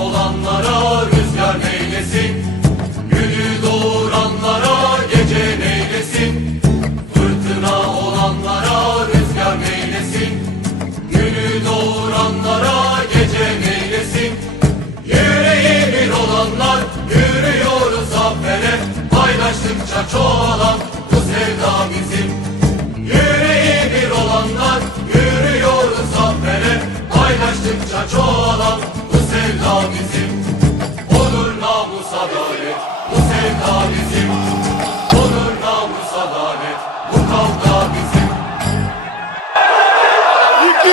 olanlara rüzgar neylesin Günü doğuranlara gece neylesin Fırtına olanlara rüzgar neylesin Günü doğuranlara gece neylesin Yüreği bir olanlar yürüyoruz zafere. Paylaştıkça çoğalan bu sevda bizim. Yüreği bir olanlar yürüyoruz zafere. Paylaştıkça çoğalan sevda bizim. Olur namus adalet Bu sevda bizim. Olur namus adalet Bu kavga bizim. Yık